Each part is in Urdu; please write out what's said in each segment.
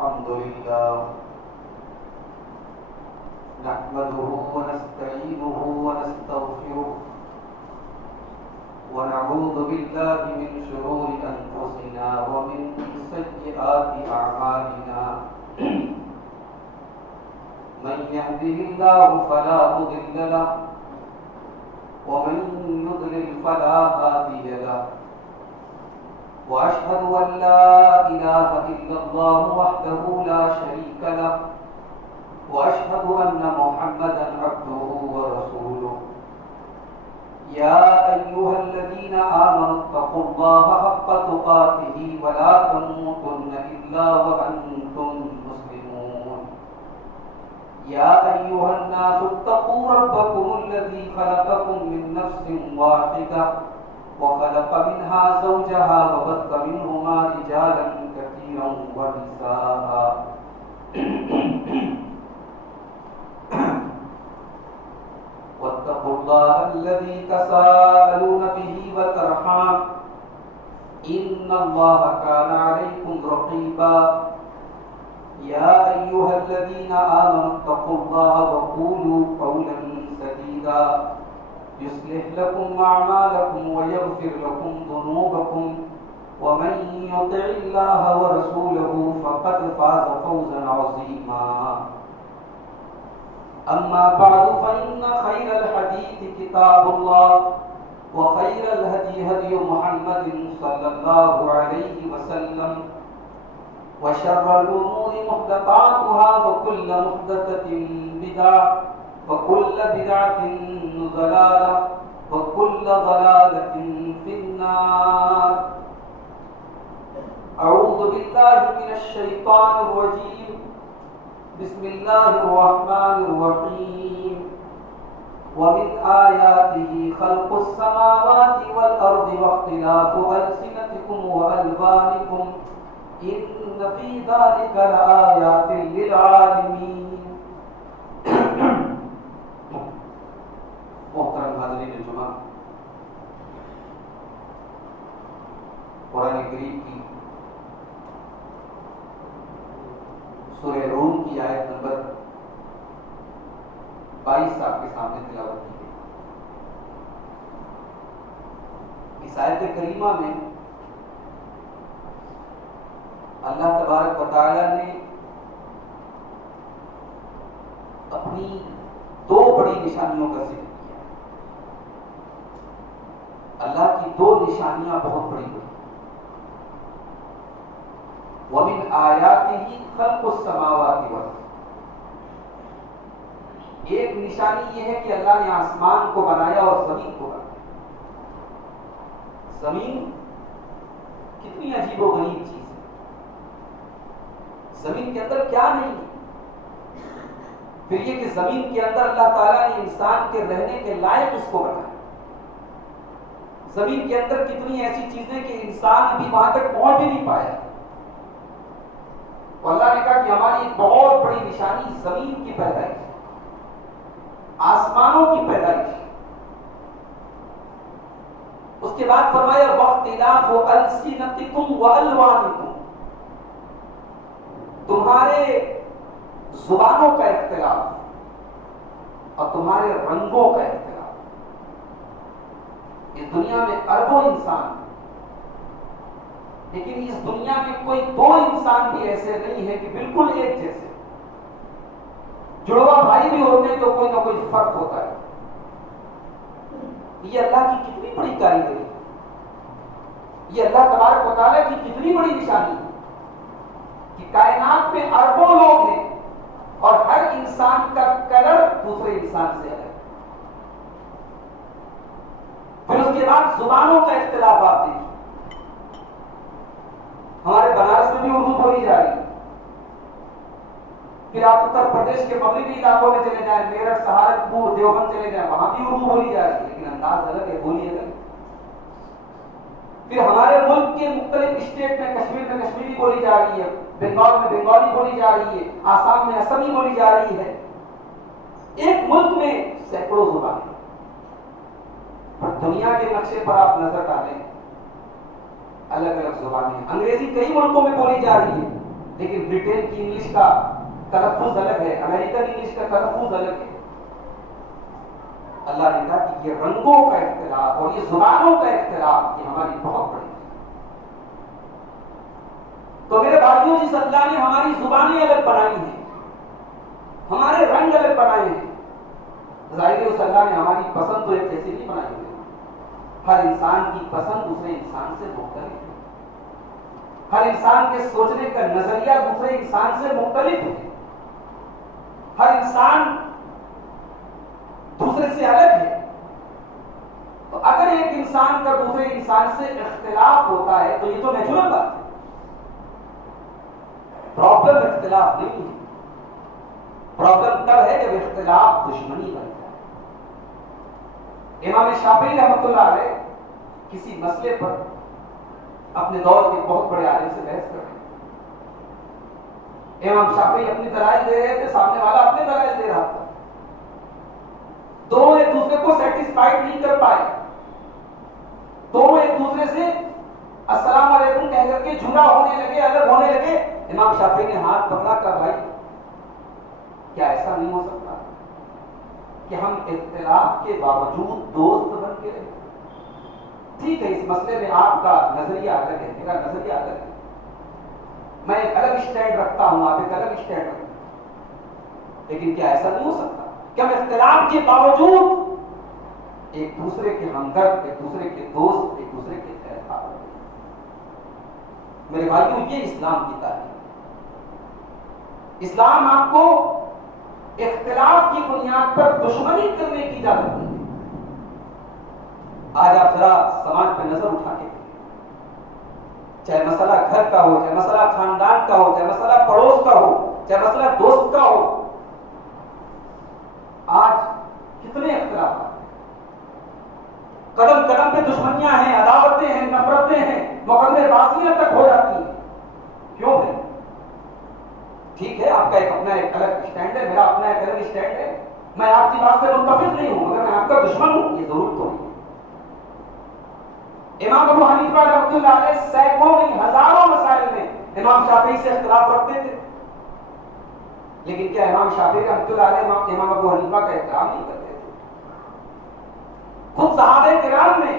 الحمد لله نحمده ونستعينه ونستغفره ونعوذ بالله من شرور أنفسنا ومن سيئات أعمالنا من يهده الله فلا مضل له ومن يضلل فلا هادي له وأشهد أن لا إله إلا الله وحده لا شريك له وأشهد أن محمدا عبده ورسوله يا أيها الذين آمنوا اتقوا الله حق تقاته ولا تموتن إلا وأنتم مسلمون يا أيها الناس اتقوا ربكم الذي خلقكم من نفس واحدة وخلق منها زوجها وبث منهما رجالا كثيرا ونساء واتقوا الله الذي تساءلون به والأرحام إن الله كان عليكم رقيبا يا أيها الذين آمنوا اتقوا الله وقولوا قولا سديدا يصلح لكم أعمالكم ويغفر لكم ذنوبكم ومن يطع الله ورسوله فقد فاز فوزا عظيما أما بعد فإن خير الحديث كتاب الله وخير الهدي هدي محمد صلى الله عليه وسلم وشر الأمور محدثاتها وكل محدثة بدعة وكل بدعة ضلالة وكل ضلالة في النار أعوذ بالله من الشيطان الرجيم بسم الله الرحمن الرحيم ومن آياته خلق السماوات والأرض واختلاف ألسنتكم وألوانكم إن في ذلك لآيات للعالمين محترم حاضرین جمعہ، قرآن کریم کی سورہ روم کی آیت نمبر 22 آپ کے سامنے تلاوت کی گئی۔ اس آیت کریمہ میں اللہ تبارک و تعالی نے اپنی دو بڑی نشانیوں کا ذکر کیا۔ اللہ کی دو نشانیاں بہت بڑی بڑی، وَمِنْ آيَاتِهِ خَلْقُ السَّمَاوَاتِ وَالْأَرْضِ۔ ایک نشانی یہ ہے کہ اللہ نے آسمان کو بنایا اور زمین کو بنایا۔ زمین کتنی عجیب و غریب چیز ہے، زمین کے اندر کیا نہیں ہے۔ پھر یہ کہ زمین کے اندر اللہ تعالیٰ نے انسان کے رہنے کے لائق اس کو بنایا۔ زمین کے اندر کتنی ایسی چیزیں کہ انسان ابھی وہاں تک پہنچ بھی نہیں پایا۔ تو اللہ نے کہا کہ ہماری ایک بہت بڑی نشانی زمین کی پیدائش، آسمانوں کی پیدائش۔ اس کے بعد فرمایا وَاخْتِلَافُ أَلْسِنَتِكُمْ وَأَلْوَانِكُمْ، تمہارے زبانوں کا اختلاف اور تمہارے رنگوں کا اختلاف۔ اس دنیا میں اربوں انسان، لیکن اس دنیا میں کوئی دو انسان بھی ایسے نہیں ہے کہ بالکل ایک جیسے۔ جڑواں بھائی بھی ہوتے ہیں تو کوئی نہ کوئی فرق ہوتا ہے۔ یہ اللہ کی کتنی بڑی کاریگری ہے، یہ اللہ تبارک و تعالیٰ کی کتنی بڑی نشانی ہے کہ کائنات میں اربوں لوگ ہیں اور ہر انسان کا کلر دوسرے انسان سے الگ۔ پھر اس کے بعد زبانوں کا اختلاف آپ دیکھیں، ہمارے بنارس میں بھی اردو بولی جا رہی ہے، پھر آپ اتر پردیش کے مغربی علاقوں میں چلے جائیں، میرٹھ، سہارنپور، دیوبند چلے جائیں، وہاں بھی اردو بولی جا رہی ہے، لیکن انداز الگ ہے، بولی الگ ہے۔ پھر ہمارے ملک کے مختلف اسٹیٹ میں کشمیر میں کشمیری بولی جا رہی ہے، بنگال میں بنگالی بولی جا رہی ہے، آسام میں اسمی بولی جا رہی ہے۔ ایک ملک میں سینکڑوں زبانیں۔ دنیا کے نقشے پر آپ نظر ڈالیں، الگ الگ زبانیں۔ انگریزی کئی ملکوں میں بولی جا رہی ہے، لیکن برٹن کی انگلش کا تلفظ الگ ہے، امریکن انگلش کا تلفظ الگ ہے. اللہ نے کہا کہ یہ رنگوں کا اختلاف اور یہ زبانوں کا اختلاف یہ ہماری بہت بڑی. تو میرے بھائیوں، جس اللہ نے ہماری زبانیں الگ بنائی ہیں، ہمارے رنگ الگ بنائے ہیں، ظاہر اس اللہ نے ہماری پسند تو ایک جیسی نہیں بنائی ہے. ہر انسان کی پسند دوسرے انسان سے مختلف ہے. ہر انسان کے سوچنے کا نظریہ دوسرے انسان سے مختلف ہے. ہر انسان دوسرے سے الگ ہے. تو اگر ایک انسان کا دوسرے انسان سے اختلاف ہوتا ہے تو یہ تو نیچرل بات ہے. پرابلم اختلاف نہیں ہے. پرابلم تب ہے جب اختلاف دشمنی بن جائے. امام شافعی رحمۃ اللہ علیہ کسی مسئلے پر اپنے دور کے بہت بڑے عالم سے بحث کر رہے ہیں. امام شافعی اپنی دلائل دے رہے تھے، سامنے والا اپنے دلائل دے رہا تھا. دونوں ایک دوسرے کو سیٹسفائیڈ نہیں کر پائے. دونوں ایک دوسرے سے السلام علیکم کہہ کر کے جھگڑا ہونے لگے، الگ ہونے لگے. امام شافعی نے ہاتھ پکڑا کہ بھائی کیا ایسا نہیں ہو سکتا کہ ہم اختلاف کے باوجود دوست بن کے رہیں؟ ٹھیک ہے، اس مسئلے میں آپ کا نظریہ الگ ہے، میرا نظریہ الگ ہے. میں ایک الگ اسٹینڈ رکھتا ہوں، آپ ایک الگ اسٹینڈ رکھتے ہیں. لیکن کیا ایسا نہیں ہو سکتا کہ ہم اختلاف کے باوجود ایک دوسرے کے ہمدرد، ایک دوسرے کے دوست، ایک دوسرے کے خیرخواہ بنیں؟ میرے بھائیوں، یہ اسلام کی تعلیم. اسلام آپ کو اختلاف کی بنیاد پر دشمنی کرنے کی اجازت نہیں ہے. آج آپ ذرا سماج پہ نظر اٹھا کے، چاہے مسئلہ گھر کا ہو، چاہے مسئلہ خاندان کا ہو، چاہے مسئلہ پڑوس کا ہو، چاہے مسئلہ دوست کا ہو، آج کتنے اختلافات ہیں. قدم قدم پہ دشمنیاں ہیں، عداوتیں ہیں، نفرتیں ہیں، مقدمے بازیاں تک ہو جاتی ہیں. کیوں ہے؟ ٹھیک ہے، آپ کا ایک اپنا ایک الگ اسٹینڈ ہے، میرا اپنا ایک الگ اسٹینڈ ہے. میں آپ کی بات سے متفق نہیں ہوں مگر میں آپ کا دشمن ہوں، یہ ضرور تو نہیں. امام ابو حنیفہ رحمۃ اللہ علیہ سینکڑوں نہیں ہزاروں مسائل میں امام شافعی سے اختلاف رکھتے تھے، لیکن کیا امام شافعی رحمۃ اللہ علیہ امام ابو حنیفہ کا احترام نہیں کرتے تھے؟ خود صحابہ کرام میں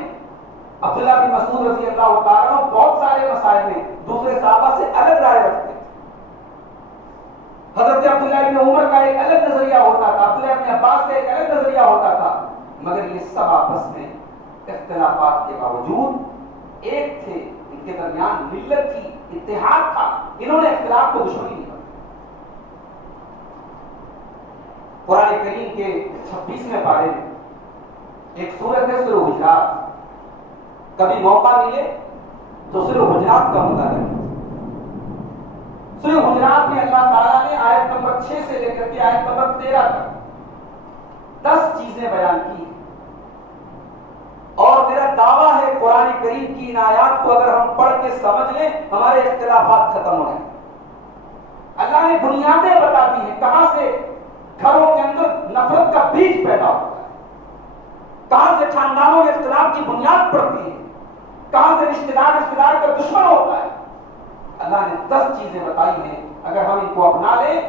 عبداللہ بن مسعود رضی اللہ تعالیٰ عنہ بہت سارے مسائل میں دوسرے صحابہ سے الگ رائے رکھتے تھے. حضرت عبداللہ بن عمر کا ایک الگ نظریہ ہوتا تھا، عبداللہ بن عباس کا ایک الگ نظریہ ہوتا تھا، مگر یہ سب آپس میں اختلافات کے باوجود ایک تھے. ان کے درمیان ملت تھی، اتحاد تھا. انہوں نے اختلاف کو دشمنی نہیں بنایا. قرآن کریم کے 26ویں پارے میں ایک سورت ہے سورہ حجرات. کبھی موقع ملے تو سورہ حجرات کا مطالعہ کریں. سورہ حجرات میں اللہ تعالیٰ نے آیت نمبر 6 سے لے کر کے آیت نمبر 13 تک 10 چیزیں بیان کی. اور میرا دعویٰ ہے قرآن کریم کی ان آیات کو اگر ہم پڑھ کے سمجھ لیں ہمارے اختلافات ختم ہو جائیں. اللہ نے بنیادیں بتا دی ہیں کہاں سے گھروں کے اندر نفرت کا بیج پیدا ہوتا ہے، کہاں سے خاندانوں میں اختلاف کی بنیاد پڑتی ہے، کہاں سے رشتہ دار کا دشمن ہوتا ہے. اللہ نے 10 چیزیں بتائی ہیں، اگر ہم ان کو اپنا لیں،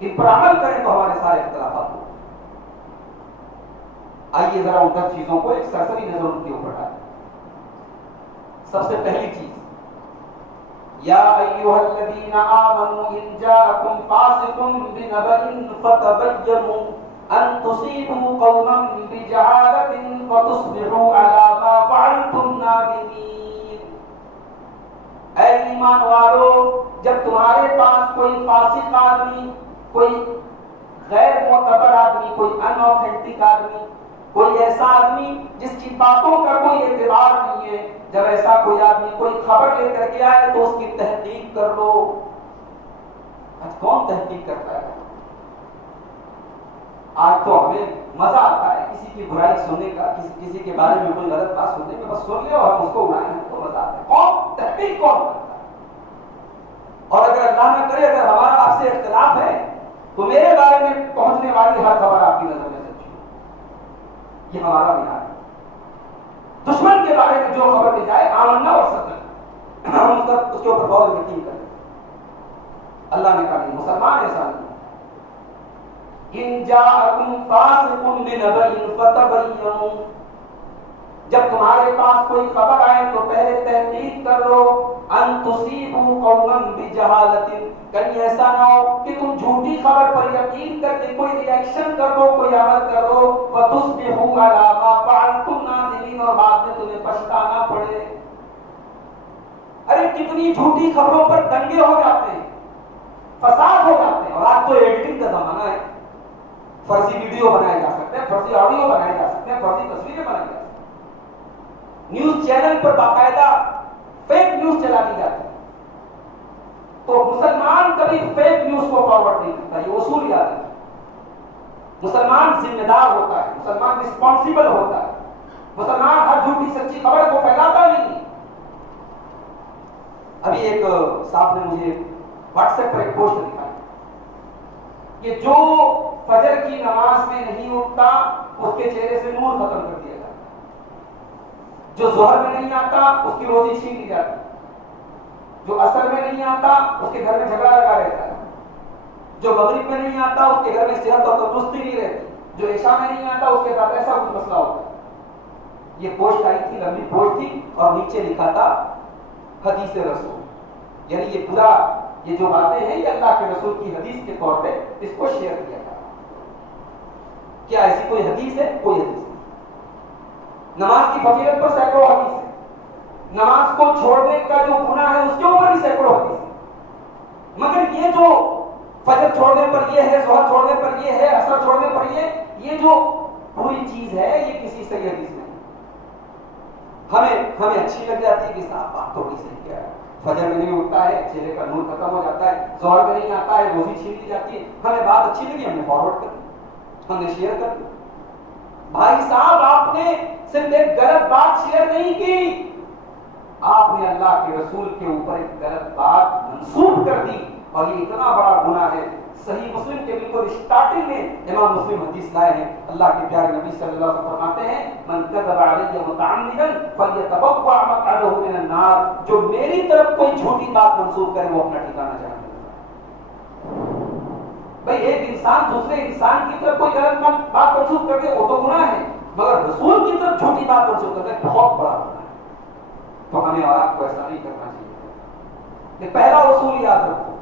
ان پر عمل کریں تو ہمارے سارے اختلافات ہوں. آئیے ذرا ان 10 چیزوں کو ایک سرسری نظر ان کے اوپر ڈالیں. سب سے پہلی چیز، یا ایھا الذین آمنوا ان جاءکم فاسق بنبأ فتبینوا ان تصیبوا قوما بجہالۃ فتصبحوا علی ما فعلتم نادمین. اے ایمان والو، جب تمہارے پاس کوئی فاسق آدمی، کوئی غیر معتبر آدمی، کوئی ان آتھینٹک آدمی، کوئی ایسا آدمی جس کی باتوں کا کوئی اعتبار نہیں ہے، جب ایسا کوئی آدمی کوئی خبر لے کر کے آئے تو اس کی تحقیق کر لو. آج کون تحقیق کرتا ہے؟ آج تو ہمیں مزہ آتا ہے کسی کی برائی سننے کا، کسی کے بارے میں کوئی غلط بات سننے میں، بس سن لے اور ہم اس کو اڑائیں تو مزہ آتا ہے. کون تحقیق کون کرتا ہے؟ اور اگر اللہ نہ کرے اگر ہمارا آپ سے اختلاف ہے تو میرے بارے میں پہنچنے والی ہر خبر آپ کی نظر میں سچی ہو. یہ ہمارا معیار ہے. دشمن کے بارے میں جو خبر دی جائے آمنا اور صدقنا، ہم اس کے اوپر فوراً یقین کریں. اللہ نے کہا نہیں، مسلمان ایسا نہیں۔ ان جاءکم فاسق بنبأ فتبینوا، جب تمہارے پاس کوئی خبر آئے تو پہلے تحقیق کر لو، ان تصیبوا قوما بجہالۃ، کہیں ایسا نہ ہو کہ تم جھوٹی خبر پر یقین کر کے کوئی ری ایکشن کر دو، کوئی عمل کر دو، فتصبحوا علی ما فعلتم نادمین، اور بعد میں تمہیں پچھتانا پڑے۔ ارے کتنی جھوٹی خبروں پر دنگے ہو جاتے ہیں، فساد ہو جاتے ہیں، اور آج تو ایڈیٹنگ کا زمانہ ہے، فرضی ویڈیو بنائے جا سکتے ہیں، فرضی آڈیو بنائے جا سکتے ہیں، فرضی تصویریں بنائی جا سکتی ہیں، نیوز چینل پر باقاعدہ فیک نیوز چلا دی جاتی ہے۔ تو مسلمان کبھی فیک نیوز کو فارورڈ نہیں کرتا، یہ اصول یاد ہے۔ مسلمان ذمہ دار ہوتا ہے، مسلمان رسپانسیبل ہوتا ہے، مسلمان ہر جھوٹی سچی خبر کو پھیلاتا نہیں۔ ابھی ایک صاحب نے مجھے واٹس ایپ پر ایک پوسٹ لکھا کہ جو فجر کی نماز میں نہیں اٹھتا اس کے چہرے سے نور ختم کر دیا جاتا، جو ظہر میں نہیں آتا اس کی روزی چھین لی جاتی، جو عصر میں نہیں آتا اس کے گھر میں جھگڑا لگا رہتا ہے، جو مغرب میں نہیں آتا اس کے گھر میں صحت اور تندرستی نہیں رہتی، جو عشاء میں نہیں آتا اس کے ساتھ ایسا کچھ مسئلہ ہوتا ہے۔ یہ پوسٹ آئی تھی، لمبی پوسٹ تھی، اور نیچے لکھا تھا حدیث رسول، یعنی یہ پورا یہ جو باتیں ہیں یہ اللہ کے رسول کی حدیث کے طور پہ اس کو شیئر کیا تھا۔ کیا ایسی کوئی حدیث ہے؟ کوئی حدیث نہیں۔ نماز کی فضیلت پر سینکڑوں حدیث ہے، نماز کو چھوڑنے کا جو گناہ ہے اس کے اوپر بھی سینکڑوں حدیث ہے، مگر یہ جو فجر چھوڑنے پر یہ ہے، ظہر چھوڑنے پر یہ ہے، عصر چھوڑنے پر یہ جو پوری چیز ہے یہ کسی صحیح حدیث نہیں۔ ہمیں اچھی لگ جاتی ہے کہ صاحب بات تو بڑی صحیح کیا ہے، فجر میں نہیں اٹھتا ہے چہرے کا نور ختم ہو جاتا ہے، ظہر میں نہیں آتا ہے روزی چھین لی جاتی ہے، ہمیں بات اچھی لگی، ہم نے فارورڈ کر دی، ہم نے شیئر کر دی۔ بھائی صاحب آپ نے صرف ایک غلط بات شیئر نہیں کی، آپ نے اللہ کے رسول کے اوپر ایک غلط بات منسوب کر دی، اور یہ اتنا بڑا گناہ ہے۔ صحیح مسلم کے بالکل اسٹارٹنگ میں امام مسلم حدیث لائے ہیں، اللہ کے پیارے نبی صلی اللہ علیہ وسلم فرماتے ہیں من کذب علی متعمدا فلیتبوأ مقعدہ من النار، جو میری طرف کوئی جھوٹی بات منسوب کرے وہ اپنا ٹھکانہ جہنم میں۔ بھائی ایک انسان دوسرے انسان کی طرف کوئی غلط بات منسوب کر دے وہ تو گناہ ہے، مگر رسول کی طرف جھوٹی بات منسوب کر دے بہت بڑا گناہ ہے۔ تو ہمیں اور آپ کو ایسا نہیں کرنا چاہیے۔ یہ پہلا اصول یاد رکھو،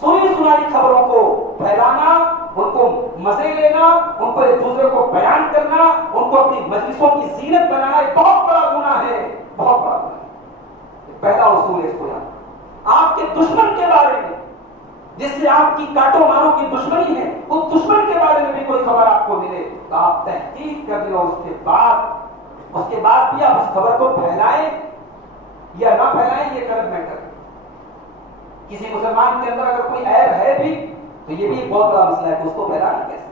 سنی سنائی خبروں کو پھیلانا، ان کو مزے لینا، ان کو ایک دوسرے کو بیان کرنا، ان کو اپنی مجلسوں کی زینت بنانا ایک بہت بڑا گناہ ہے، بہت بڑا گناہ ہے۔ یہ پہلا اصول ہے، اس کو یاد۔ آپ کے دشمن کے بارے میں جس سے آپ کی کاٹو مارو کی دشمنی ہے، اس دشمن کے بارے میں بھی کوئی خبر آپ کو ملے تو آپ تحقیق کر لو، اس کے بعد بھی آپ اس خبر کو پھیلائیں یا نہ پھیلائیں یہ غلط میٹر ہے۔ کسی مسلمان کے اندر اگر کوئی عیب ہے بھی تو یہ بھی ایک بہت بڑا مسئلہ ہے کہ اس کو پھیلانا کیسے۔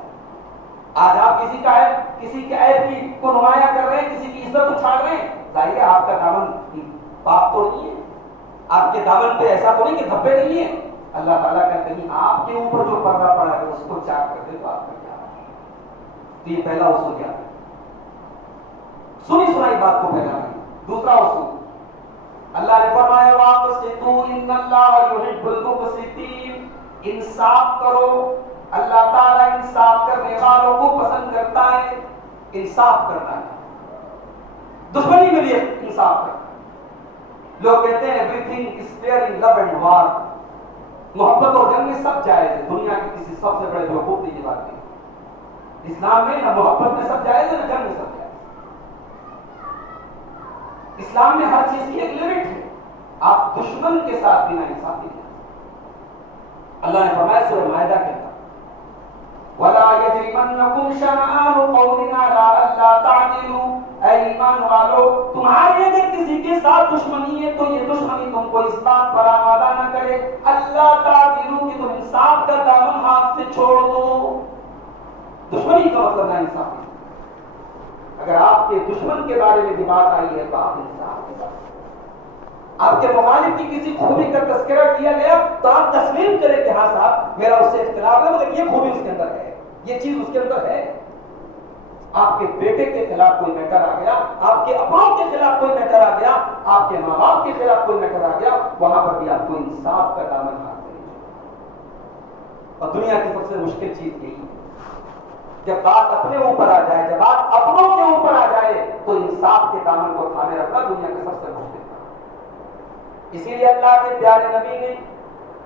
آج آپ کسی کے عیب کی کو نمایاں کر رہے ہیں، کسی کی عزت اچھال رہے ہیں، ظاہر ہے آپ کا دامن پاک تو نہیں ہے، آپ کے دامن پہ ایسا تو نہیں کہ دھبے نہیں ہیں۔ اللہ تعالیٰ کا کہیں آپ کے اوپر جو پردہ پڑا ہے اس کو چاک کر دے تو آپ کا کیا ہے۔ تو یہ پہلا اصول کیا ہے، سنی سنائی بات کو پھیلانا ہے۔ دوسرا اصول اللہ نے فرمایا وَاقْسِطُوا إِنَّ اللَّهَ يُحِبُّ الْمُقْسِطِينَ، انصاف کرو، اللہ تعالیٰ انصاف کرنے والوں کو پسند کرتا ہے۔ انصاف کرنا ہے، دشمنی میں بھی انصاف کرنا ہے۔ لوگ کہتے ہیں everything is fair in love and war، محبت اور جنگ میں سب جائز ہے، دنیا کے کسی سب سے بڑے بیوقوف کی بات نہیں۔ اسلام میں نہ محبت میں سب جائز ہے نہ جنگ میں سب جائز ہے۔ اسلام میں ہر چیز کی ایک لمٹ ہے، آپ دشمن کے ساتھ بھی نا انصافی کریں۔ اللہ نے فرمایا سورہ مائدہ کے اندر وَلَا يَجْرِمَنَّكُمْ شَنَآنُ قَوْمٍ عَلَىٰ أَلَّا تَعْدِلُوا، اے ایمان والو تمہاری اگر کسی کے ساتھ دشمنی ہے تو یہ دشمنی تم کو اس بات پر آمادہ نہ کرے اللہ تعدلوا کہ تم انصاف کا دامن ہاتھ سے چھوڑ دو۔ دشمنی کا مطلب نہ انصافی۔ اگر آپ کے دشمن کے بارے میں بھی بات آئی ہے تو آپ انصاف کے ساتھ، آپ کے مخالف کی کسی خوبی کا تذکرہ کیا گیا تو آپ تسلیم کریں کہ ہاں صاحب میرا اس سے اختلاف ہے مگر یہ خوبی اس کے اندر ہے، یہ چیز اس کے اندر ہے۔ آپ کے بیٹے کے خلاف کوئی میٹر آ گیا، آپ کے اپنوں کے خلاف کوئی میٹر آ گیا، آپ کے ماں باپ کے خلاف کوئی میٹر آ گیا، وہاں پر بھی آپ کو انصاف کا دامن ہاتھ سے اور دنیا کی سب سے مشکل چیز یہی ہے، جب بات اپنے اوپر آ جائے، جب بات اپنوں کے اوپر آ جائے تو انصاف کے دامن کو تھامے رکھنا دنیا کا سب سے مشکل کام۔ اسی لیے اللہ کے پیارے نبی نے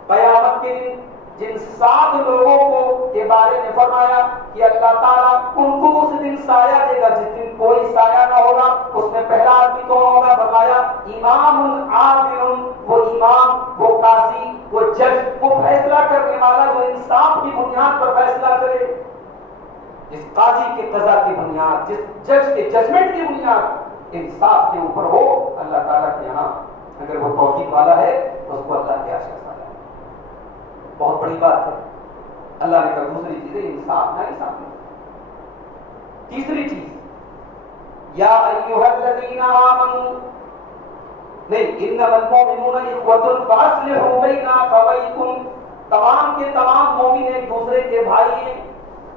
قیامت کے دن جن 7 لوگوں کو کے بارے میں فرمایا کہ اللہ تعالیٰ ان کو اس دن سایہ دے گا جس دن کوئی سایہ نہ ہوگا، اس میں پہلا آدمی کون ہوگا؟ فرمایا امام عادل، وہ امام، وہ قاضی، وہ جج، وہ فیصلہ کرنے والا جو انصاف کی بنیاد پر فیصلہ کرے، جس قاضی کے قضا کی بنیاد، جس جج کے ججمنٹ کی بنیاد انصاف کے اوپر ہو۔ اللہ تعالیٰ کے یہاں اگر وہ توحید والا ہے تو اس کو اللہ کے عرش کا سایہ ہے۔ بہت بڑی بات ہے۔ اللہ نے کہا دوسری چیز انصاف نہ انصاف نہیں۔ تیسری چیز یا ایھا الذین آمنوا، نہیں، انما المؤمنون اخوۃ فاصلحوا بین اخویکم، تمام کے تمام مومن ایک دوسرے کے بھائی ہیں۔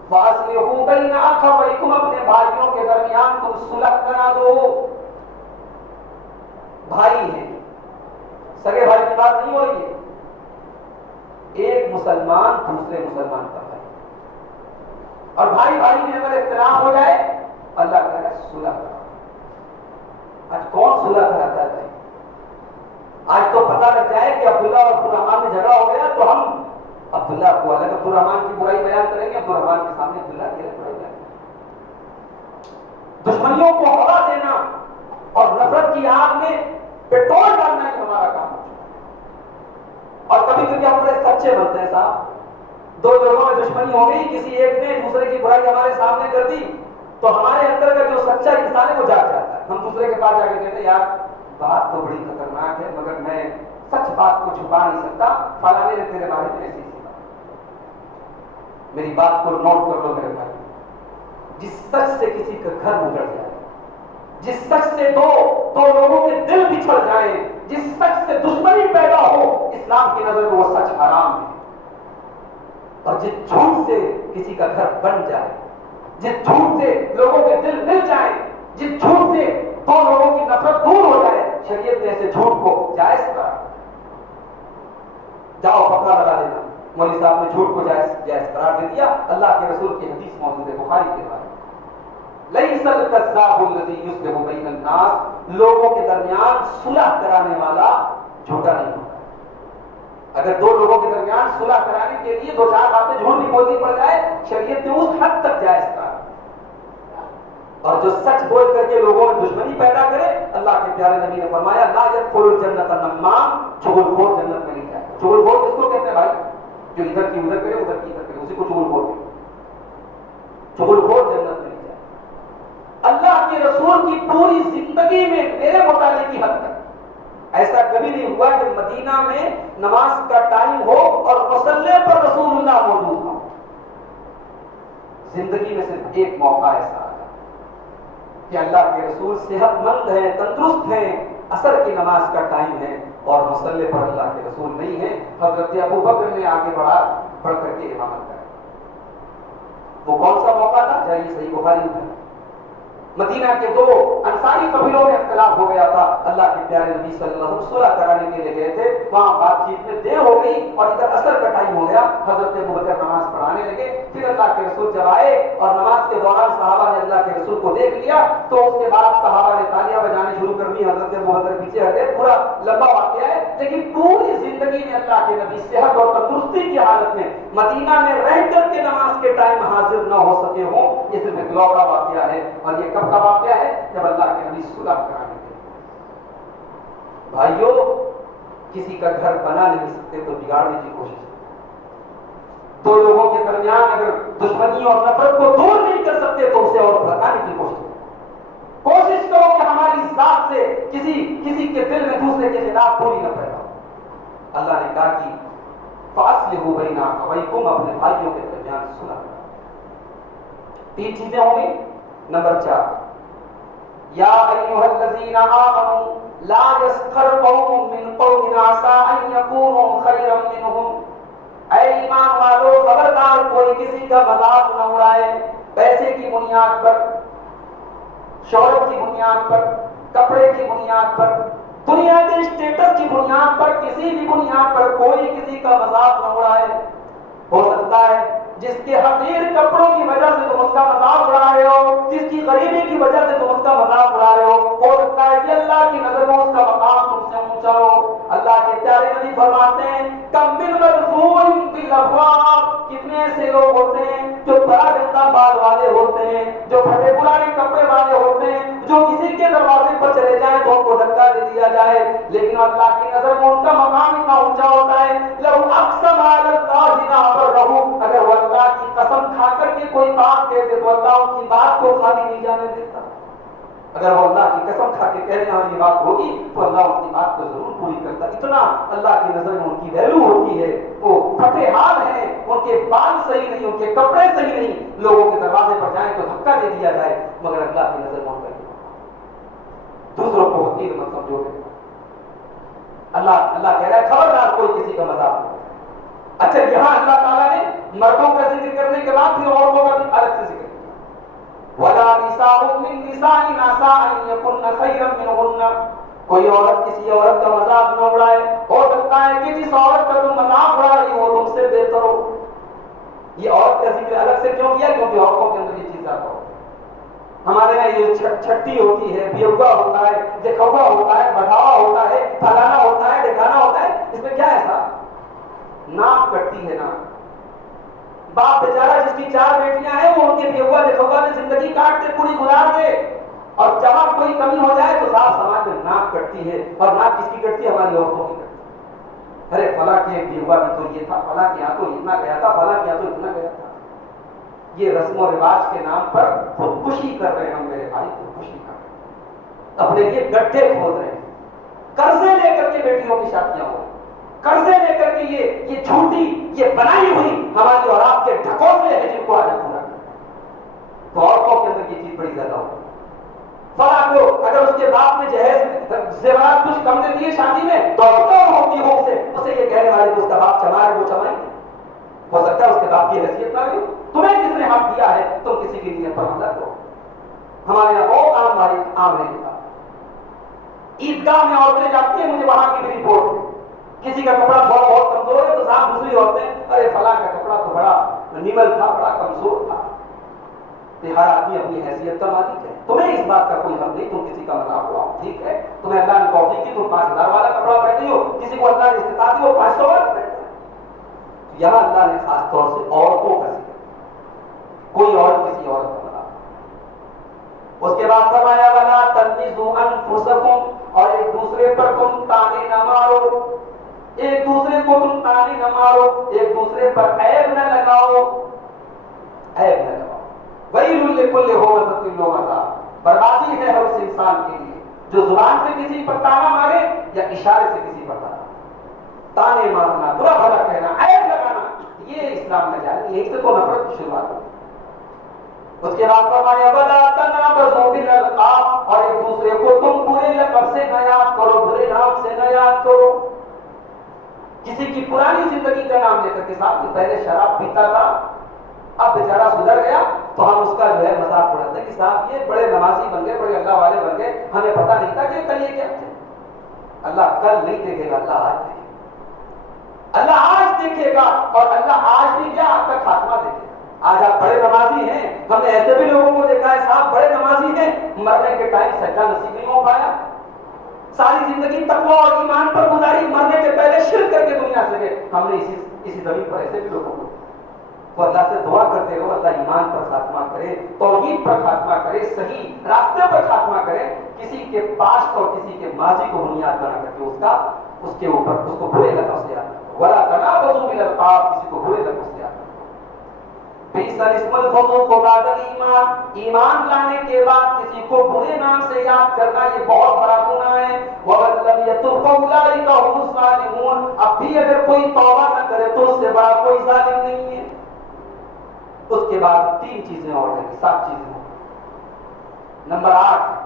فاصلحوا بین اخویکم، اپنے بھائیوں کے درمیان تم صلح کرا دو۔ بھائی ہیں، سگے بھائی کی بات نہیں ہو رہی ہے، ایک مسلمان دوسرے مسلمان کا بھائی، اور بھائی بھائی میں اگر اختلاف ہو جائے اللہ کہے گا صلح کرا۔ آج کون صلح کراتا ہے بھائی؟ آج تو پتہ لگ جائے کہ عبداللہ اور عبدالرحمان میں جھگڑا ہو گیا تو ہم عبداللہ کو الگ عبدالرحمان کی برائی بیان کریں گے، عبدالرحمان کے سامنے عبداللہ کی الگ برائی بیان کریں گے۔ دشمنیوں کو ہوا دینا اور نفرت کی آگ میں پیٹرول ڈالنا ہی ہمارا کام ہے۔ اور کبھی کبھی ہم بڑے سچے بنتے ہیں صاحب، 2 لوگوں میں دشمنی ہو گئی، کسی ایک نے دوسرے کی برائی ہمارے سامنے کر دی تو ہمارے اندر کا جو سچا انسان ہے وہ جاگ جاتا ہے۔ ہم دوسرے کے پاس جا کے کہتے ہیں یار بات تو بڑی خطرناک ہے مگر میں سچ بات کو چھپا نہیں سکتا، فلاں نے تیرے بارے میں ایسی بات، میری بات کو نوٹ کر لو میرے بھائی۔ جس سچ سے کسی کا گھر اجڑ جائے، جس سچ سے دو لوگوں کے دل بچھڑ جائیں، جس سچ سے دشمنی پیدا ہو، اسلام کی نظر میں وہ سچ حرام ہے۔ اور جس جھوٹ سے کسی کا گھر بن جائے، جس جھوٹ سے لوگوں کے دل مل جائیں، جس جھوٹ سے 2 لوگوں کی نفرت دور ہو جائے، شریعت نے ایسے جھوٹ کو جائز کرا۔ جاؤ پکڑا لگا دینا، مولوی صاحب نے جھوٹ کو جائز قرار دے دیا۔ اللہ کے رسول کی حدیث موجود ہے بخاری کے بارے میں، لیس الکذاب الذی یصلح بین الناس، لوگوں کے درمیان صلح کرانے والا جھوٹا نہیں ہوتا۔ اگر 2 لوگوں کے درمیان صلح کرانے کے لیے 2-4 باتیں جھوٹ بھی بولنی پڑ جائے، شریعت نے اس حد تک جائز کرا۔ اور جو سچ بول کر کے لوگوں میں دشمنی پیدا کرے، اللہ کے پیارے نبی نے فرمایا لا يدخل الجنۃ النمام، چغل خور جنت میں نہیں جائے۔ چغل خور کس کو کہتے ہیں بھائی؟ جو ادھر کی ادھر کرے، ادھر کی ادھر کرے، اسی کو چغل خور کہتے ہیں۔ چغل خور جنت میں نہیں جائے۔ اللہ کے رسول کی پوری زندگی میں میرے مطالعے کی حد تک ایسا کبھی نہیں ہوا کہ مدینہ میں نماز کا ٹائم ہو اور مصلی پر رسول اللہ موجود ہو۔ زندگی میں صرف ایک موقع ایسا آیا کہ اللہ کے رسول صحت مند ہیں، تندرست ہیں، عصر کی نماز کا ٹائم ہے اور مصلی پر اللہ کے رسول نہیں ہے، حضرت ابوبکر نے آگے بڑھ کر کے امامت کرائی۔ وہ کون سا موقع تھا؟ جائیے صحیح بخاری میں، مدینہ کے 2 انصاری قبیلوں میں اختلاف ہو گیا تھا، اللہ کے پیارے نبی صلی اللہ علیہ وسلم صلح کرانے کے لیے گئے تھے، وہاں بات چیت میں دیر ہو گئی اور ادھر عصر کا ٹائم ہو گیا، حضرت ابوبکر نماز پڑھانے لگے، پھر اللہ کے رسول جب آئے اور نماز کے دوران صحابہ نے اللہ کے رسول کو دیکھ لیا تو اس کے بعد صحابہ نے تالیاں بجانے شروع کر دی، حضرت ابوبکر پیچھے ہٹے، پورا لمبا واقعہ ہے، لیکن پوری زندگی میں اللہ کے نبی صحت اور تندرستی کی حالت میں مدینہ میں رہ کر کے نماز کے ٹائم حاضر نہ ہو سکے ہوں، یہ صرف اکلوتا واقعہ ہے۔ اور یہ کب کا واقعہ ہے؟ جب اللہ کے نبی صلح کرانے کے لیے۔ بھائیوں، کسی کا گھر بنا نہیں سکتے تو بگاڑنے کی کوشش کریں۔ 2 لوگوں کے درمیان اگر دشمنی اور نفرت کو دور نہیں کر سکتے تو اسے اور بھڑکانے کی کوشش کریں۔ کوشش کرو کہ ہماری ذات سے کسی کے دل میں دوسرے کے خلاف کوئی نہ پیدا ہو۔ اللہ نے کہا کہ فاصلحوا بین اخویکم، اپنے بھائیوں کے درمیان صلح کرو۔ 3 چیزیں ہوں گی۔ نمبر 4، یا ایھا الذین آمنوا لا یسخر قوم من قوم عسى ان یکونوا خیرا منهم، اے ایمان والو خبردار کوئی کسی کا مذاق نہ اڑائے، پیسے کی بنیاد پر، شہرت کی بنیاد پر، کپڑے کی بنیاد پر، دنیا کے اسٹیٹس کی بنیاد پر، کسی بھی بنیاد پر کوئی کسی کا مذاق نہ اڑائے۔ ہو سکتا سکتا ہے جس کے حقیر کپڑوں کی وجہ سے تم اس کا مذاق اڑا رہے ہو، جس کی غریبی کی وجہ سے تم اس کا مذاق اڑا رہے ہو سکتا ہے کہ اللہ کی نظر میں اس کا مقام تم سے اونچا ہو۔ اللہ کے پیارے نبی فرماتے ہیں کم من مرفوع بالابواب، کتنے ایسے لوگ ہوتے ہیں جو بڑا گندا بال والے ہوتے ہیں، جو پھٹے پرانے کپڑے والے ہوتے ہیں، جو کسی کے دروازے پر چلے جائیں تو ان کو دھکا دے دیا جائے، لیکن اللہ کی نظر میں ان کا مقام اتنا اونچا ہوتا ہے لو اقسم علی اللہ لا برہ، اگر وہ اللہ کی قسم کھا کر کے کوئی بات کہتے تو اللہ ان کی بات کو خالی نہیں جانے دیتا۔ اگر وہ اللہ کی قسم کھا کے کہہ رہے ہیں یہ بات ہوگی تو اللہ ان کی بات کو ضرور پوری کرتا۔ اتنا اللہ کی نظر میں ان کی ویلو ہوتی ہے، وہ پھٹے حال ہیں، ان کے بال صحیح نہیں، ان کے کپڑے صحیح نہیں، لوگوں کے دروازے پر جائیں تو دھکا دے دیا جائے، مگر اللہ کی نظر میں ان کا دوسروں کو حقیر مت سمجھو گے۔ اللہ کہہ رہا ہے خبردار کوئی کسی کا مذاق نہیں۔ اچھا یہاں اللہ تعالیٰ نے مردوں کا ذکر کرنے کے بعد پھر عورتوں کا بھی الگ سے ذکر کیا، وَلَا نِسَاءٌ مِّن نِّسَاءٍ عَسَىٰ أَن يَكُنَّ خَيْرًا مِّنْهُنَّ، کوئی عورت کسی عورت کا مذاق نہ اڑائے، ہو سکتا ہے کہ جس عورت کا تم مذاق اڑا رہی ہو تم سے بہتر ہو۔ یہ عورت کا ذکر الگ سے کیوں کیا؟ کیونکہ عورتوں کے اندر یہ چیز زیادہ ہو۔ ہمارے یہاں یہ چھٹی ہوتی ہے، بیوگا ہوتا ہے، دکھوا ہوتا ہے، بڑھاوا ہوتا ہے، پھلانا ہوتا ہے، دکھانا ہوتا ہے، اس میں کیا ہے صاحب؟ ناک کٹتی ہے نا۔ باپ بیچارہ جس کی 4 بیٹیاں ہیں وہ ان کے بیوگا دکھوا میں زندگی کاٹ کے پوری گزار دے، اور جہاں کوئی کمی ہو جائے تو صاحب سماج میں ناک کٹتی ہے، اور ناک کس کی کٹتی ہے؟ ہماری عورتوں کی کٹتی ہے۔ ارے فلاں کے بیوگا میں تو یہ تھا، فلاں کے یہاں تو اتنا گیا تھا، فلاں کے یہاں تو اتنا گیا تھا۔ یہ رسم و رواج کے نام پر خودکشی کر رہے ہیں ہم، میرے بھائی خودکشی کر رہے ہیں، اپنے لیے گڈھے کھود رہے ہیں، قرضے لے کر کے بیٹیوں کی شادیاں ہو، قرضے لے کر کے یہ جھوٹی یہ بنائی ہوئی ہماری اور آپ کے ڈھکوسلے ہیں جن کو آج پورا کریں۔ تو عورتوں کے اندر یہ چیز بڑی زیادہ ہوتی ہے۔ فلاں کو اگر اس کے باپ نے جہیز زیورات کچھ کم دے دیے شادی میں تو ہوتی ہو اسے یہ کہنے والے کہ اس کا باپ چما ہے وہ چمائیں گے، ہو سکتا ہے اس کے باپ کی حیثیت نہ رہی، تمہیں کس نے حق دیا ہے تم کسی کی نیت پر حملہ کرو۔ ہمارے یہاں بہت عام ہے عیدگاہ میں عورتیں جاتی ہیں، مجھے وہاں کی بھی رپورٹ ہے، کسی کا کپڑا بہت کمزور ہے تو صاحب دوسری عورتیں ارے فلاں کا کپڑا تو بڑا نیمل تھا، بڑا کمزور تھا۔ ہر آدمی اپنی حیثیت کا مالک ہے، تمہیں اس بات کا کوئی حق نہیں تم کسی کا مذاق اڑاؤ، ٹھیک ہے؟ تمہیں اللہ نے توفیق کی تم 5000 والا کپڑا پہنتے ہو، کسی کو اللہ نے استطاعت دی وہ 500 والا پہنتا ہے۔ یہاں اللہ نے خاص طور سے عورتوں کا ذکر، کوئی عورت کسی عورت کا مذاق۔ اس کے بعد فرمایا وَلَا تَلْمِزُوا أَنفُسَكُمْ، اور ایک دوسرے پر تم تانے نہ مارو، ایک دوسرے کو تم تانے نہ مارو، ایک دوسرے پر عیب نہ لگاؤ، عیب نہ لگاؤ۔ وَيْلٌ لِكُلِّ هُمَزَةٍ لُمَزَةٍ، بربادی ہے ہر اس انسان کے لیے جو زبان سے کسی پر تانا مارے یا اشارے سے کسی پر تانے مارنا، برا بھلا کہنا، عیب لگانا، یہ اسلام میں جائے، یہی سے تو نفرت کی شروعات ہوتی۔ اس کے بعد فرمایا وَلَا تَنَابَزُوا بِالْأَلْقَابِ، اور ایک دوسرے کو تم برے لقب سے نہ یاد کرو، برے نام سے نہ یاد کرو۔ کسی کی پرانی زندگی کا نام لے کر کے صاحب پہلے شراب پیتا تھا، اب بیچارہ سدھر گیا تو ہم اس کا جو ہے مذاق اڑاتے ہیں کہ صاحب یہ بڑے نمازی بن گئے، بڑے اللہ والے بن گئے، ہمیں پتہ نہیں تھا کہ کل یہ کیا تھے۔ اللہ کل نہیں دیکھے گا، اللہ آج دیکھے گا، اللہ آج دیکھے گا، اور اللہ آج بھی کیا آپ کا خاتمہ دیکھے گا۔ آج آپ بڑے نمازی ہیں، ہم نے ایسے بھی لوگوں کو دیکھا ہے صاحب بڑے نمازی ہیں، مرنے کے ٹائم سجدہ نصیب نہیں ہو پایا، ساری زندگی تقویٰ اور ایمان پر گزاری، مرنے کے پہلے شرک کر کے دنیا سے گئے۔ ہم نے اسی زمین پر ایسے بھی لوگوں کو، تو اللہ سے دعا کرتے رہو اللہ ایمان پر خاتمہ کرے، توحید پر خاتمہ کرے، صحیح راستے پر خاتمہ کرے، کسی کے پاسٹ اور کسی کے ماضی کو بنیاد بنا کر کے اس کے اوپر اس کو برے لفظ سے یاد کرو۔ وَلَا تَنَابَزُوا بِالْأَلْقَابِ، کسی کو برے لفظ سے یاد کرو۔ بِئْسَ الِاسْمُ الْفُسُوقُ بَعْدَ الْإِيمَانِ، ایمان لانے کے بعد کسی کو برے نام سے یاد کرنا یہ بہت بڑا گناہ ہے۔ وَمَن لَّمْ يَتُبْ فَأُولَٰئِكَ هُمُ الظَّالِمُونَ، اب بھی اگر کوئی توبہ نہ کرے تو اس سے بڑا کوئی ظالم نہیں ہے۔ اس کے بعد 3 چیزیں اور ہیں، 7 چیزیں اور۔ نمبر 8،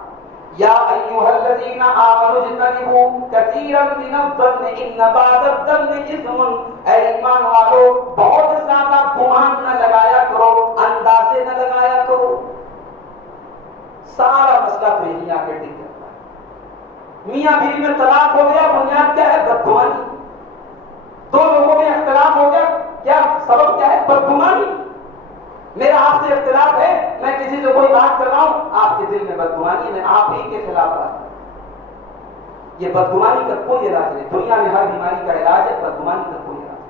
یا ایھا الذین آمنوا اجتنبوا کثیرا من الظن ان بعض الظن اثم، اے ایمان والو بہت زیادہ گمان نہ لگایا کرو، اندازے نہ لگایا کرو۔ سارا مسئلہ تو یہی آ کے ٹک جاتا ہے۔ میاں بیوی میں طلاق ہو گیا، بنیاد کیا ہے؟ بدگمانی۔ 2 لوگوں میں اختلاف ہو گیا، کیا سبب کیا ہے؟ بدگمانی۔ کسی سے کوئی بات کر رہا ہوں آپ کے دل میں بدگمانی، میں آپ ہی کے خلاف بات کر رہا ہوں۔ یہ بدگمانی کا کوئی علاج نہیں، دنیا میں ہر بیماری کا علاج ہے، بدگمانی کا کوئی علاج نہیں۔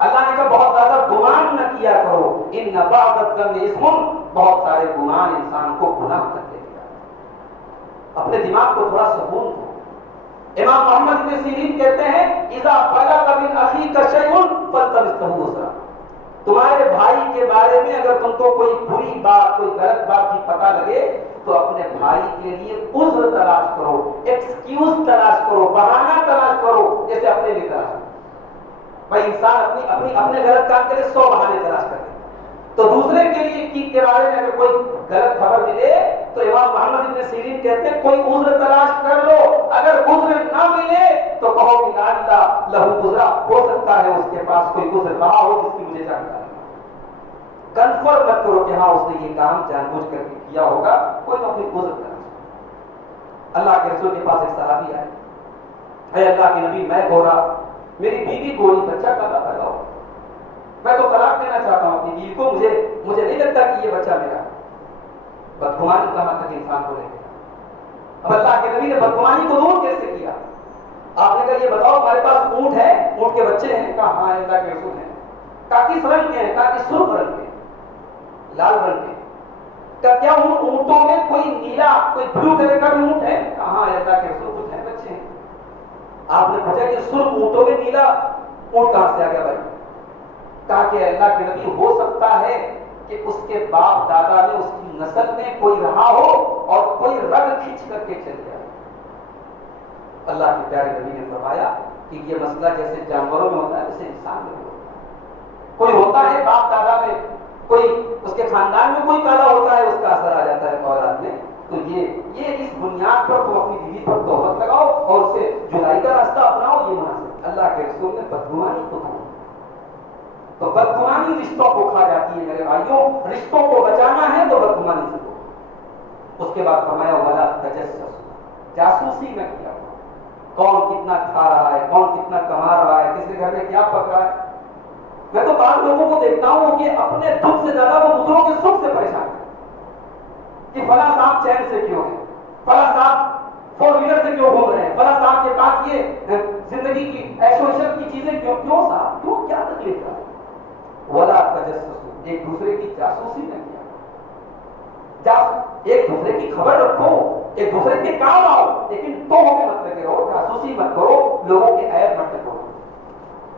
اللہ نے کہا بہت زیادہ گمان نہ کیا کرو، ان بعض الظن اثم، بہت سارے گمان انسان کو گناہ تک لے جاتے۔ اپنے دماغ کو تھوڑا سکون دو۔ امام محمد بن سیرین کہتے ہیں اذا بلغ من اخیک شیء فالتمسه عذرا، تمہارے بھائی کے بارے میں اگر تم کو کوئی بری بات، کوئی غلط بات کی پتہ لگے تو اپنے بھائی کے لیے عذر تلاش کرو، ایکسکیوز تلاش کرو، بہانہ تلاش کرو، جیسے اپنے لیے تلاش کرو۔ بھائی انسان اپنے غلط کام کے لیے 100 بہانے تلاش کرتے ہیں، تو دوسرے کے لیے کے بارے میں اگر کوئی غلط خبر ملے تو امام محمد بن سیرین کہتے ہیں کوئی عذر تلاش کر لو، اگر عذر نہ ملے تو کہو کہ اللہ لہو عذرا، ہو سکتا ہے اس کے پاس کوئی عذر رہا ہو جس کی مجھے جانکاری۔ کنفرم مت کرو کہ ہاں اس نے یہ کام جان بوجھ کر کے کیا ہوگا، کوئی نہ کوئی عذر تلاش۔ اللہ کے رسول کے پاس ایک صحابی آئے، اے اللہ کے نبی میں گورا، میری بیوی گوری، بچہ کہاں پیدا ہو، میں تو طلاق دینا چاہتا ہوں اپنی بیوی کو، مجھے نہیں لگتا کہ یہ بچہ میرا۔ بدگمانی کہاں تک انسان کو لے گیا۔ اب اللہ کے نبی نے بدگمانی کو دور کیسے کیا؟ آپ نے کہا یہ بتاؤ ہمارے پاس اونٹ ہے، اونٹ کے بچے ہیں؟ کہا ہاں اللہ کے رسول ہیں۔ کہا کس رنگ کے ہیں؟ کہا کہ سرخ رنگ کے، لال رنگ کے۔ کہا کیا ان اونٹوں میں کوئی نیلا، کوئی بلو کلر کا بھی اونٹ ہے؟ کہا ہاں اللہ کے رسول کچھ ہیں بچے ہیں۔ آپ نے پوچھا کہ سرخ اونٹوں میں نیلا اونٹ کہاں سے آ گیا بھائی؟ کہا کہ اللہ کے نبی ہو سکتا ہے کہ اس کے باپ دادا میں، اس کی نسل میں کوئی رہا ہو اور کوئی رگ کھینچ کر کے چل گیا۔ اللہ کے پیارے نبی نے فرمایا کہ یہ مسئلہ جیسے جانوروں میں ہوتا ہے ویسے انسان میں بھی ہوتا ہے۔ کوئی ہوتا ہے باپ دادا میں، کوئی اس کے خاندان میں کوئی پیدا ہوتا ہے، اس کا اثر آ جاتا ہے اولاد میں۔ تو یہ اس بنیاد پر تم اپنی بیوی پر تہمت لگاؤ اور اسے جدائی کا راستہ اپناؤ، یہ مناسب۔ اللہ کے رسول نے بدگمانی کو کہا، تو بدگمانی رشتوں کو کھا جاتی ہے میرے بھائیوں، رشتوں کو بچانا ہے تو بدگمانی سے دو۔ اس کے بعد فرمایا ولا تجسس، جاسوسی نہ کیا، کون کتنا کھا رہا ہے، کون کتنا کما رہا ہے، کس کے گھر میں کیا پک رہا ہے۔ میں تو بعض لوگوں کو دیکھتا ہوں کہ اپنے دکھ سے زیادہ وہ دوسروں کے سکھ سے پریشان ہے، کہ فلاں صاحب چین سے کیوں ہے، فلاں صاحب 4 ویلر سے کیوں گھوم رہے ہیں، فلاں صاحب کے پاس یہ زندگی کی عیش و عشرت کی چیزیں کیوں صاحب، کیوں، کیا تکلیف ہے۔ ولا تجسس، ایک دوسرے کی جاسوسی نہ کیا، ایک دوسرے کی خبر رکھو، ایک دوسرے کے کام آؤ، لیکن تو مت لگے رہو، جاسوسی مت کرو، لوگوں کے عیب مت کرو۔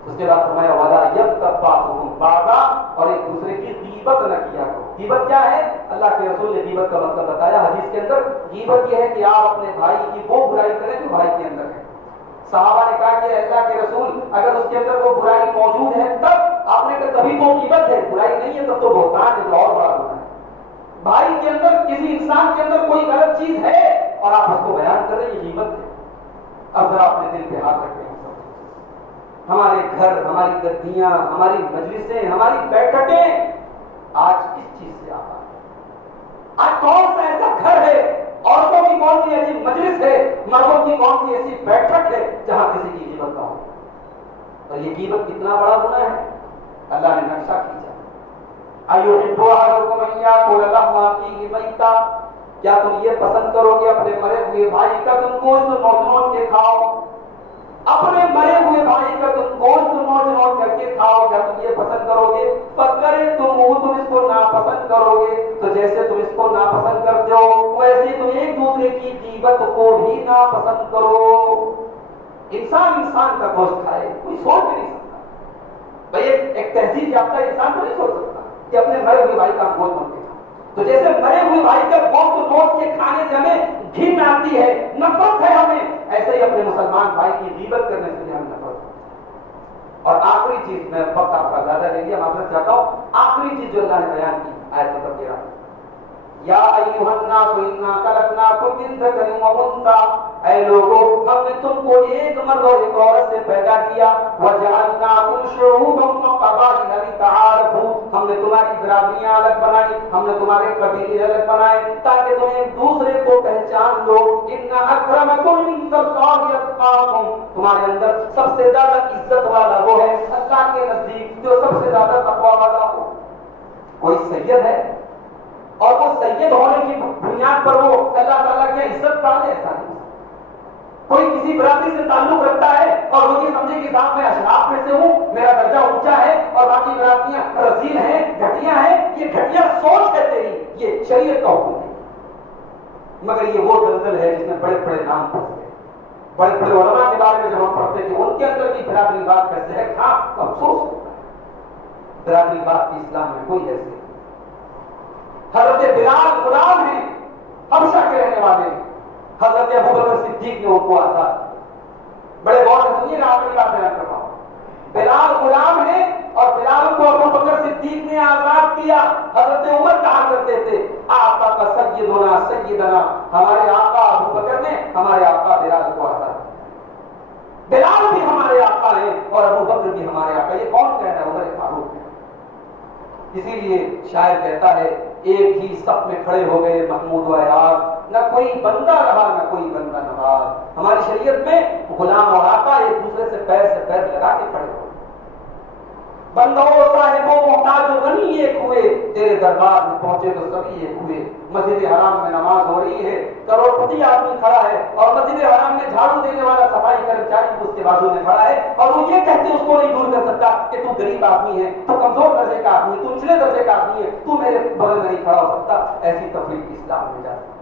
اس کے بعد فرمایا ولا یغتب بعضکم بعضا، اور ایک دوسرے کی غیبت نہ کیا کرو۔ غیبت کیا ہے؟ اللہ کے رسول نے غیبت کا مطلب بتایا حدیث کے اندر۔ غیبت یہ ہے کہ آپ اپنے بھائی کی وہ برائی کریں جو بھائی کے اندر ہے۔ صحابہ نے کہا کہ اللہ کے رسول اگر اس کے اندر وہ برائی موجود ہے تب، آپ نے کہا کبھی تو غیبت ہے، برائی نہیں ہے تب تو بہتان ہے، جو اور بڑا گناہ ہے۔ بھائی کے اندر، کسی انسان کے اندر کوئی غلط چیز ہے اور آپ اس کو بیان کر رہے ہیں، یہ غیبت ہے۔ اب ذرا اپنے دل پہ ہاتھ رکھیں، ہمارے گھر، ہماری گدیاں، ہماری مجلسیں، ہماری بیٹھکیں آج کس چیز سے آباد ہے؟ آج کون سا ایسا گھر ہے، عورتوں کی کون سی ایسی مجلس ہے، مردوں کی کون سی ایسی بیٹھک ہے جہاں کسی کی غیبت نہ ہو؟ اور یہ غیبت کتنا بڑا گناہ ہے، اللہ نے نقشہ کھینچا۔ ایحب احدکم ان یاکل لحم اخیہ میتا، کیا تم یہ پسند کرو گے اپنے مرے ہوئے بھائی کا تم گوشت نوچ نوچ کے کھاؤ؟ اپنے مرے ہوئے بھائی کا تم گوشت نوچ نوچ کر کے کھاؤ، کیا تم یہ پسند کرو گے؟ فکرے تم اس کو ناپسند کرو گے، تو جیسے تم اس کو ناپسند کرتے ہو ویسے تم ایک دوسرے کی غیبت کو بھی ناپسند کرو۔ انسان کا گوشت کھائے، کوئی سوچ بھی نہیں سکتا بھائی، ایک تہذیب یافتہ انسان تو نہیں سوچ سکتا کہ اپنے مرے ہوئے بھائی کا گوشت نوچ کے کھائے۔ تو جیسے مرے ہوئے بھائی کا گوشت نوچ کے کھانے سے ہمیں گھن آتی ہے، نفرت ہے ہمیں، ایسے ہی اپنے مسلمان بھائی کی غیبت کرنے سے ہمیں نفرت ہے۔ اور آخری چیز، میں وقت آپ کا زیادہ لے لیا، معذرت چاہتا ہوں، آخری چیز جو اللہ نے بیان کی آیت نمبر 13، یا ایھا الناس انا خلقناکم من ذکر و انثی، اے لوگوں ہم نے تم کو ایک مرد اور ایک عورت سے پیدا کیا، وجعلناکم شعوبا وقبائل لتعارفوا، ہم نے تمہاری برادریاں الگ بنائی، ہم نے تمہارے قبیلے الگ بنائے تاکہ تم ایک دوسرے کو پہچان لو۔ ان اکرمکم عند اللہ اتقاکم، تمہارے اندر سب سے زیادہ عزت والا وہ ہے اللہ کے نزدیک جو سب سے زیادہ تقوی والا ہو۔ کوئی سید ہے اور وہ سید ڈال دے، ایسا نہیں۔ کوئی کسی برادری سے تعلق رکھتا ہے اور وہ یہ سمجھے کہ صاحب میں اشراف میں سے ہوں، میرا درجہ اونچا ہے اور باقی برادریاں رذیل ہیں، گھٹیا ہیں، یہ گھٹیا سوچ ہے تیری، یہ شریعت کا حکم ہے۔ مگر یہ وہ دلدل ہے جس میں بڑے بڑے نام پھنس گئے۔ بڑے بڑے علماء کے بارے میں جب ہم پڑھتے کہ ان کے اندر بھی برادری بات کا زہر تھا تو افسوس ہوتا ہے۔ برادری بات کی اسلام میں کوئی حیثیت۔ حضرت بلال غلام ہیں، حبشہ کے رہنے والے ہیں، حضرت ابوبکر صدیق نے ان کو آزاد کیا۔ بڑے غور سے سنیے گا، آخری بات بیان کر رہا ہوں۔ بلال غلام ہے اور بلال کو ابوبکر صدیق نے آزاد کیا۔ حضرت عمر کہا کرتے تھے آقا کا سیدنا سیدنا، ہمارے آقا ابوبکر نے ہمارے آقا بلال کو آزاد کیا۔ بلال بھی ہمارے آقا ہیں اور ابوبکر بھی ہمارے آقا۔ یہ کون کہہ رہا ہے؟ عمر فاروق ہے۔ اسی لیے شاعر کہتا ہے ایک ہی صف میں کھڑے ہو گئے محمود و ایاز، نہ کوئی بندہ رہا نہ کوئی بندہ نواز۔ ہماری شریعت میں غلام اور آقا ایک دوسرے سے پیر لگا کے کھڑے ہو، بندوں صاحب و محتاج و غنی ایک ہوئے، تیرے دربار میں پہنچے تو سبھی ایک ہوئے۔ مسجد حرام میں نماز ہو رہی ہے، کروڑپتی آدمی کھڑا ہے اور مسجد حرام میں جھاڑو دینے والا صفائی کرمچاری اس کے بازو میں کھڑا ہے اور وہ یہ کہتے اس کو نہیں دور کر سکتا کہ تو غریب آدمی ہے، تو کمزور درجے کا آدمی، تو نچلے درجے کا آدمی ہے، تو میرے بغل میں نہیں کھڑا ہو سکتا۔ ایسی تفریق اسلام میں جاتی،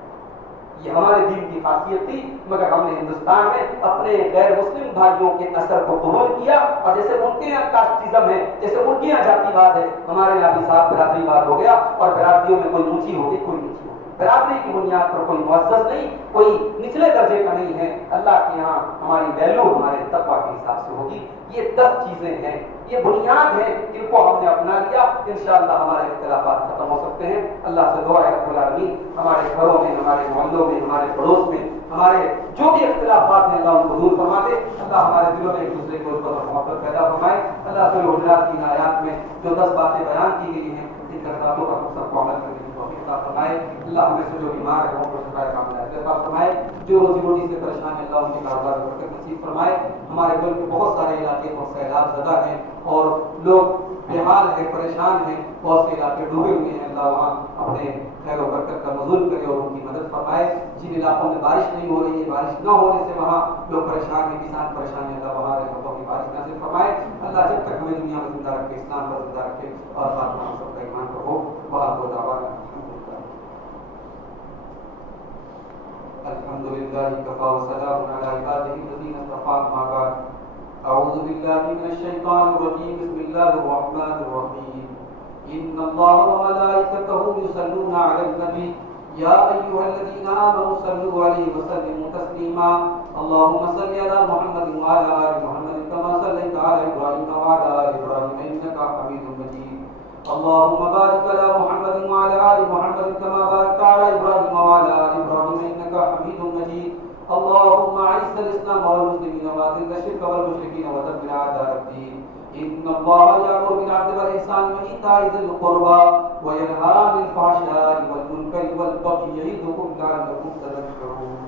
یہ ہمارے دین کی خاصیت تھی، مگر ہم نے ہندوستان میں اپنے غیر مسلم بھائیوں کے اثر کو قبول کیا اور جیسے ان کے یہاں کاسٹزم ہے، جیسے ان کے یہاں جاتی واد ہے، ہمارے یہاں بھی صاحب برادری واد ہو گیا اور برادریوں میں کوئی اونچی ہوگی کوئی نیچی ہوگی۔ برادری کی بنیاد پر کوئی معزز نہیں، کوئی نچلے درجے کا نہیں ہے۔ اللہ کے یہاں ہماری ویلو ہمارے تقویٰ کے حساب سے ہوگی۔ یہ 10 چیزیں ہیں، یہ بنیاد ہے، ان کو ہم نے اپنا لیا، انشاءاللہ ہمارے اختلافات ختم ہو سکتے ہیں۔ اللہ سے دعا ہے رب العالمین ہمارے گھروں میں، ہمارے محلوں میں، ہمارے پڑوس میں ہمارے جو بھی اختلافات ہیں اللہ ان کو دور فرما دے۔ اللہ ہمارے دلوں میں ایک دوسرے کے اوپر محبت پیدا فرمائے۔ اللہ سے حجرات کی آیات میں جو 10 باتیں بیان کی گئی ہیں ان باتوں کا سب کو عمل کرنے کی توفیق عطا فرمائے۔ اللہ ہمیں سے جو بیمار ہیں ان کو شفا کاملہ عطا فرمائے، جو روزی روٹی سے پریشان ہیں اللہ ان کے کاروبار میں برکت نصیب فرمائے۔ ہمارے ملک کے بہت سارے علاقے اور سیلاب زدہ ہیں اور لوگ بےحال ہیں، پریشان ہیں، بہت سے علاقے ڈوبے ہوئے ہیں، اللہ وہاں اپنے خیر و برکت کا نزول کرے اور ان کی مدد فرمائے۔ جن علاقوں میں بارش نہیں ہو رہی ہے، بارش نہ ہونے سے وہاں لوگ پریشان ہیں، کسان پریشان ہیں، اللہ وہاں رحمتوں کی بارش نازل فرمائے۔ اللہ جب تک ہمیں دنیا میں زندہ رکھے، اسلام پر زندہ رکھے اور خاتمہ ہم سب کا ایمان پر ہو۔ وآخر دعوانا الحمد للہ کفا وسلام علی عبادہ الذین اصطفیٰ، اما بعد اعوذ باللہ من الشیطان الرجیم، بسم اللہ الرحمن الرحیم۔ ان اللہ وملائکتہ یصلون علی النبی یا ایھا الذین آمنوا صلوا علیہ وسلموا تسلیما۔ اللهم صل علی محمد وعلی آل محمد کما صلیت علی ابراہیم وعلی آل ابراہیم انک حمید مجید۔ اللهم بارك على محمد وعلى آل محمد كما باركت على إبراهيم وعلى آل إبراهيم إنك حميد مجيد۔ اللهم أعز الإسلام والمسلمين وأذل الشرك والمشركين ودمر أعداء الدين۔ إن الله يأمر بالعدل والإحسان وإيتاء ذي القربى وينهى عن الفحشاء والمنكر والبغي يعظكم لعلكم تذكرون۔